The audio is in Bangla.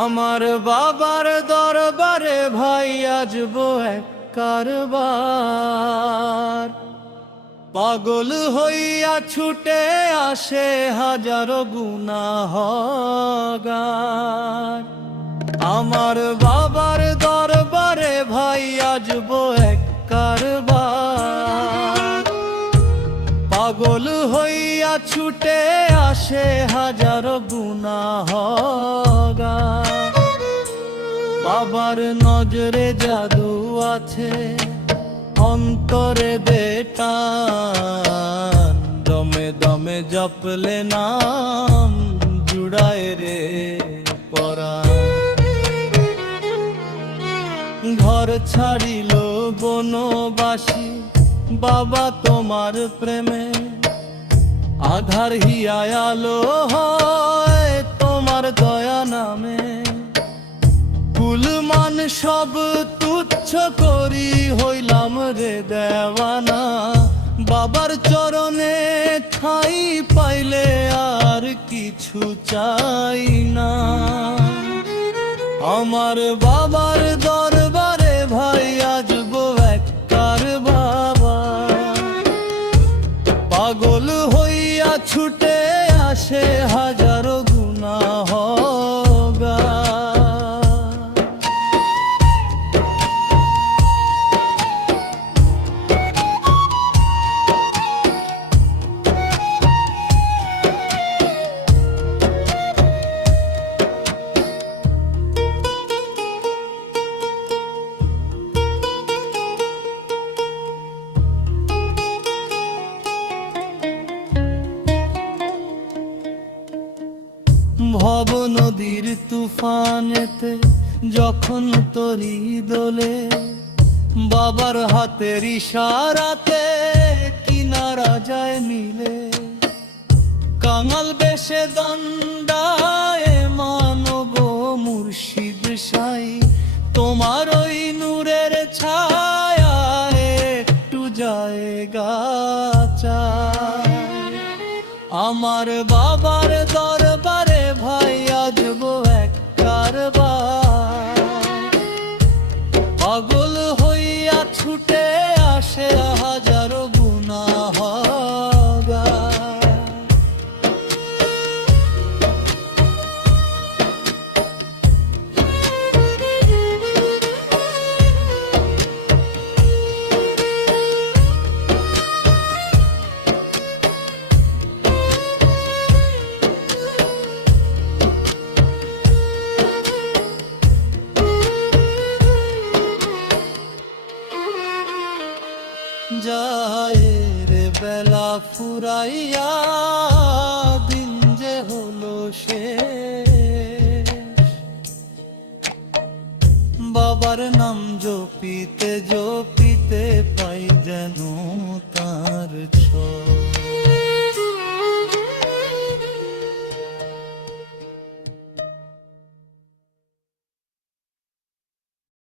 আমার বাবার দরবারে ভাই আজবো এক কারবার, পাগল হইয়া ছুটে আসে হাজারো গুনাহগার। আমার বাবার দরবারে ভাই আজবো এক কারবার, পাগল হইয়া ছুটে আসে হাজারো গুনাহগার। বাবার নজরে জাদু আছে, অন্তরে বেটান, দমে দমে জপলে নাম জুড়ায় রে পরাণ। ঘর ছাড়িল বনবাসী বাবা তোমার প্রেমে, আধার হিয়ায় আলো হয় তোমার দয়া নামে। কুলমান সব তুচ্ছ করি হইলাম রে দেওয়ানা, বাবার চরণে ঠাই পাইলে আর কিছু চাই না। আমার বাবার দরবারে ভাই আজবো এক কারবার, পাগল হইয়া ছুটে আসে হাজারো গুনাহগার। ভব নদীর তুফানেতে যখন তরি দোলে, বাবার হাতের ইশারাতে কিনারা যায় মিলে। কাঙাল বেশে দণ্ডায় মানব মুর্শিদ সাই, তোমার ওই নূরের ছায়া একটু জায়গা চায়। আমার বাবার দরবারে ভাই আজবো এক কারবার, পাগল হইয়া ছুটে আসে হাজারো গুনাহগার। যায় রে বেলা ফুরাইয়া, দিন যে হলো শেষ, বাবার নাম জপিতে জপিতে পাই যেন তার ছোঁয়া।